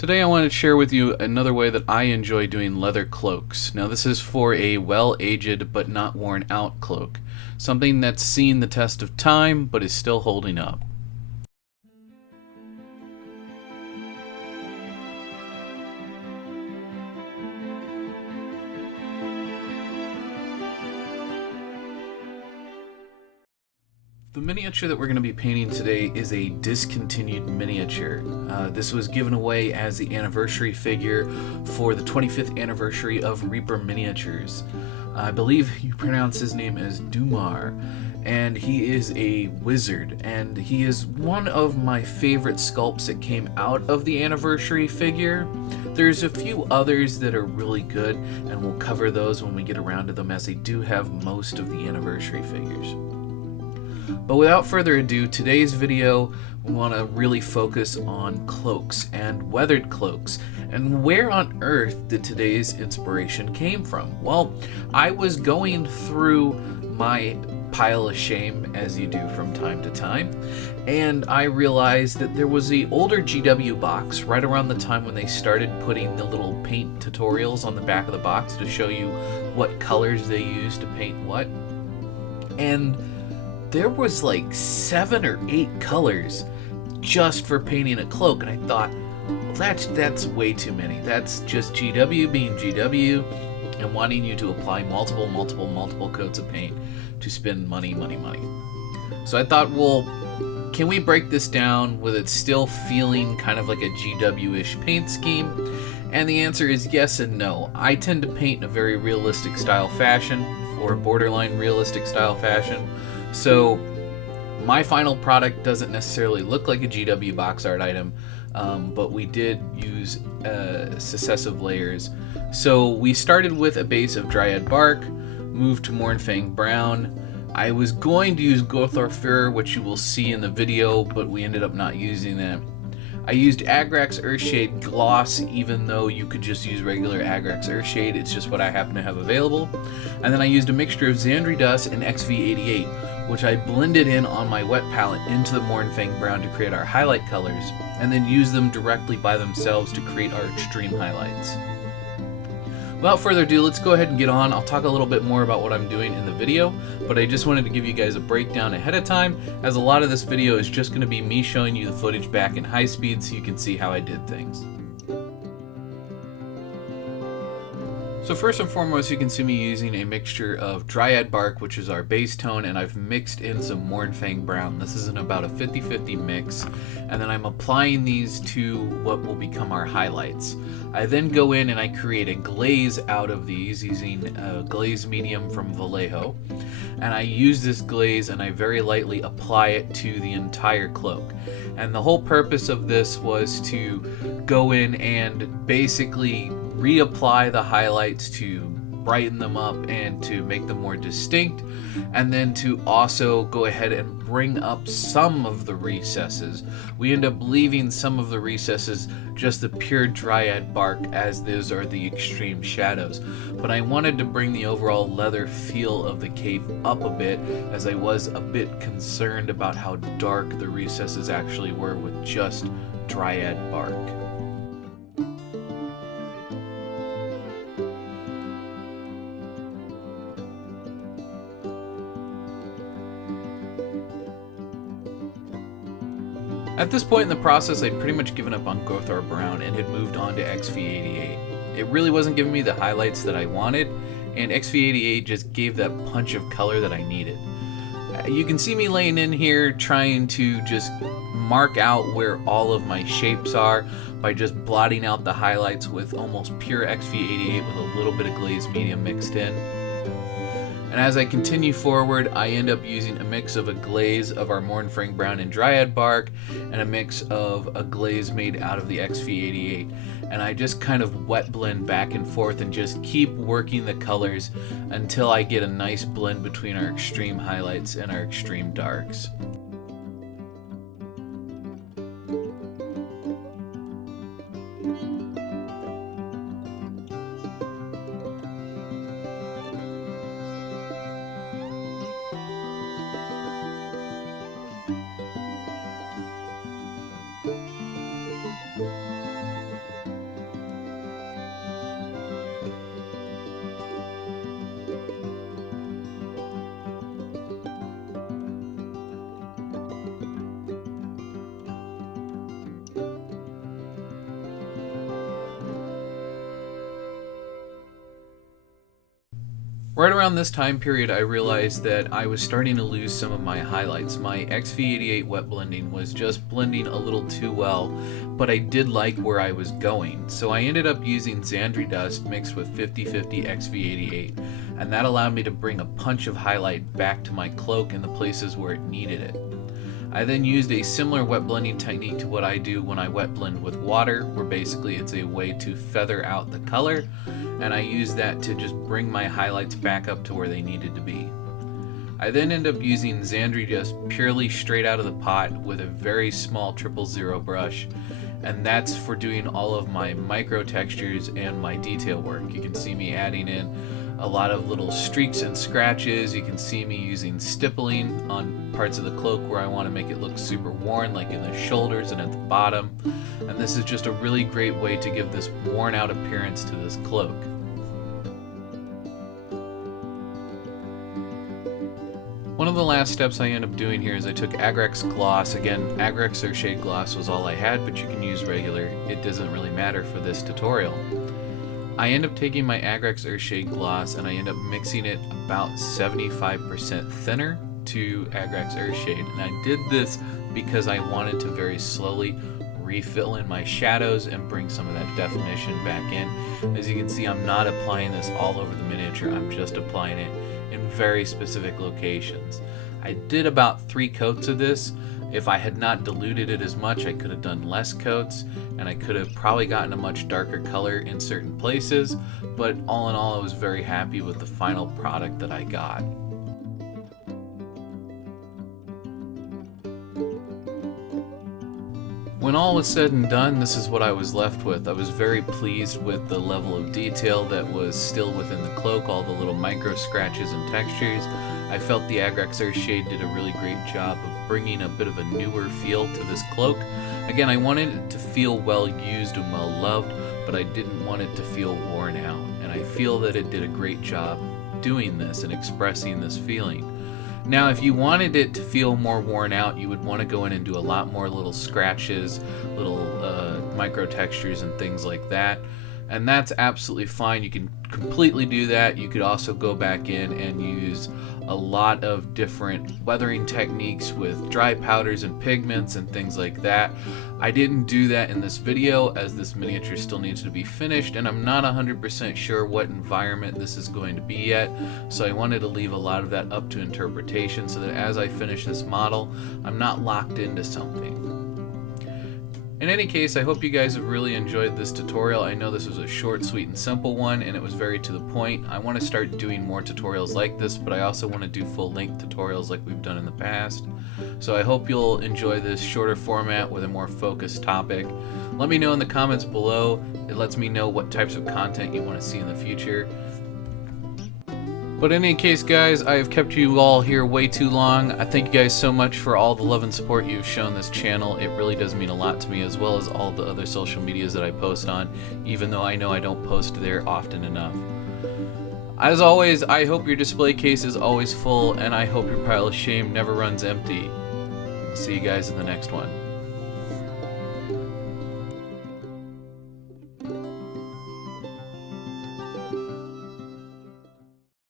Today I wanted to share with you another way that I enjoy doing leather cloaks. Now this is for a well-aged but not worn out cloak. Something that's seen the test of time but is still holding up. The miniature that we're going to be painting today is a discontinued miniature. This was given away as the anniversary figure for the 25th anniversary of Reaper Miniatures. I believe you pronounce his name as Dumar, and he is a wizard, and he is one of my favorite sculpts that came out of the anniversary figure. There's a few others that are really good, and we'll cover those when we get around to them, as they do have most of the anniversary figures. But without further ado, today's video, we want to really focus on cloaks and weathered cloaks. And where on earth did today's inspiration came from? Well, I was going through my pile of shame, as you do from time to time, and I realized that there was the older GW box right around the time when they started putting the little paint tutorials on the back of the box to show you what colors they use to paint what. And there was like 7 or 8 colors just for painting a cloak, and I thought, well, that's way too many. That's just GW being GW and wanting you to apply multiple coats of paint to spend money. So I thought, well, can we break this down with it still feeling kind of like a GW-ish paint scheme? And the answer is yes and no. I tend to paint in a very realistic style fashion, or borderline realistic style fashion. So my final product doesn't necessarily look like a GW box art item, but we did use successive layers. So we started with a base of Dryad Bark, moved to Mournfang Brown. I was going to use Gothar Fur, which you will see in the video, but we ended up not using that. I used Agrax Earthshade Gloss, even though you could just use regular Agrax Earthshade. It's just what I happen to have available. And then I used a mixture of Xandri Dust and XV88, which I blended in on my wet palette into the Mournfang Brown to create our highlight colors, and then used them directly by themselves to create our extreme highlights. Without further ado, let's go ahead and get on. I'll talk a little bit more about what I'm doing in the video, but I just wanted to give you guys a breakdown ahead of time, as a lot of this video is just going to be me showing you the footage back in high speed so you can see how I did things. So first and foremost, you can see me using a mixture of Dryad Bark, which is our base tone, and I've mixed in some Mournfang Brown. This is in about a 50-50 mix, and then I'm applying these to what will become our highlights. I then go in and I create a glaze out of these using a glaze medium from Vallejo, and I use this glaze and I very lightly apply it to the entire cloak. And the whole purpose of this was to go in and basically reapply the highlights to brighten them up and to make them more distinct, and then to also go ahead and bring up some of the recesses. We end up leaving some of the recesses just the pure Dryad Bark, as those are the extreme shadows. But I wanted to bring the overall leather feel of the cape up a bit, as I was a bit concerned about how dark the recesses actually were with just Dryad Bark. At this point in the process, I'd pretty much given up on Gothar Brown and had moved on to XV88. It really wasn't giving me the highlights that I wanted, and XV88 just gave that punch of color that I needed. You can see me laying in here trying to just mark out where all of my shapes are by just blotting out the highlights with almost pure XV88 with a little bit of glaze medium mixed in. And as I continue forward, I end up using a mix of a glaze of our Mournfang Brown and Dryad Bark and a mix of a glaze made out of the XV88. And I just kind of wet blend back and forth and just keep working the colors until I get a nice blend between our extreme highlights and our extreme darks. Right around this time period, I realized that I was starting to lose some of my highlights. My XV88 wet blending was just blending a little too well, but I did like where I was going. So I ended up using Xandri Dust mixed with 50/50 XV88, and that allowed me to bring a punch of highlight back to my cloak in the places where it needed it. I then used a similar wet blending technique to what I do when I wet blend with water, where basically it's a way to feather out the color, and I use that to just bring my highlights back up to where they needed to be. I then end up using Xandri Dust purely straight out of the pot with a very small 000 brush, and that's for doing all of my micro textures and my detail work. You can see me adding in a lot of little streaks and scratches. You can see me using stippling on parts of the cloak where I want to make it look super worn, like in the shoulders and at the bottom. And this is just a really great way to give this worn out appearance to this cloak. One of the last steps I end up doing here is I took Agrax Gloss. Again, Agrax or Shade Gloss was all I had, but you can use regular. It doesn't really matter for this tutorial. I end up taking my Agrax Earthshade Gloss and I end up mixing it about 75% thinner to Agrax Earthshade. And I did this because I wanted to very slowly refill in my shadows and bring some of that definition back in. As you can see, I'm not applying this all over the miniature, I'm just applying it in very specific locations. I did about 3 coats of this. If I had not diluted it as much, I could have done less coats, and I could have probably gotten a much darker color in certain places, but all in all, I was very happy with the final product that I got. When all was said and done, this is what I was left with. I was very pleased with the level of detail that was still within the cloak, all the little micro scratches and textures. I felt the Agrax Earthshade did a really great job of bringing a bit of a newer feel to this cloak. Again, I wanted it to feel well used and well loved, but I didn't want it to feel worn out. And I feel that it did a great job doing this and expressing this feeling. Now, if you wanted it to feel more worn out, you would want to go in and do a lot more little scratches, little micro textures and things like that. And that's absolutely fine. You can completely do that. You could also go back in and use a lot of different weathering techniques with dry powders and pigments and things like that. I didn't do that in this video as this miniature still needs to be finished, and I'm not 100% sure what environment this is going to be yet, so I wanted to leave a lot of that up to interpretation so that as I finish this model, I'm not locked into something. In any case, I hope you guys have really enjoyed this tutorial. I know this was a short, sweet, and simple one, and it was very to the point. I want to start doing more tutorials like this, but I also want to do full-length tutorials like we've done in the past. So I hope you'll enjoy this shorter format with a more focused topic. Let me know in the comments below. It lets me know what types of content you want to see in the future. But in any case, guys, I have kept you all here way too long. I thank you guys so much for all the love and support you've shown this channel. It really does mean a lot to me, as well as all the other social medias that I post on, even though I know I don't post there often enough. As always, I hope your display case is always full, and I hope your pile of shame never runs empty. See you guys in the next one.